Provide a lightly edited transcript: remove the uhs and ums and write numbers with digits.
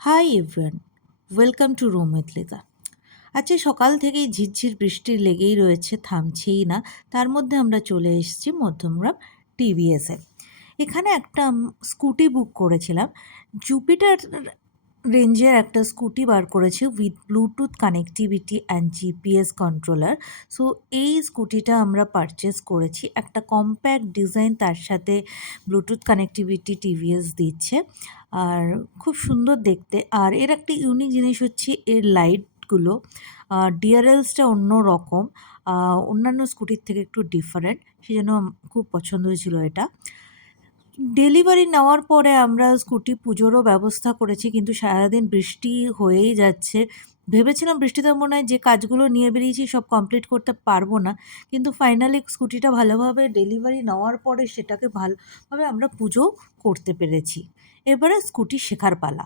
Hi everyone, welcome to room with Liza. আজকে সকাল থেকেই ঝিরঝির বৃষ্টি লেগেই রয়েছে, থামছেই না। তার মধ্যে আমরা চলে এসেছি মধ্যমগ্রাম টিভিএসে। এখানে একটা স্কুটি বুক করেছিলাম। জুপিটার রেঞ্জের একটা স্কুটি বার করেছি with Bluetooth connectivity and GPS controller. So এই স্কুটিটা আমরা পারচেস করেছি। একটা কম্প্যাক্ট ডিজাইন, তার সাথে ব্লুটুথ কানেক্টিভিটি টিভিএস দিচ্ছে, আর খুব সুন্দর দেখতে। আর এর একটা ইউনিক জিনিস হচ্ছে এর লাইটগুলো। ডিআরএলসটা অন্য রকম, অন্যান্য স্কুটির থেকে একটু ডিফারেন্ট, সেই জন্য খুব পছন্দ হয়েছিল এটা। ডেলিভারি নেওয়ার পরে আমরা স্কুটি পুজোরও ব্যবস্থা করেছি, কিন্তু সারাদিন বৃষ্টি হয়েই যাচ্ছে। ভেবেছিলাম বৃষ্টিতে মনে হয় যে কাজগুলো নিয়ে বেরিয়েছি সব কমপ্লিট করতে পারবো না, কিন্তু ফাইনালি স্কুটিটা ভালোভাবে ডেলিভারি নেওয়ার পরে সেটাকে ভালোভাবে আমরা পুজো করতে পেরেছি। এবারে স্কুটি শেখার পালা।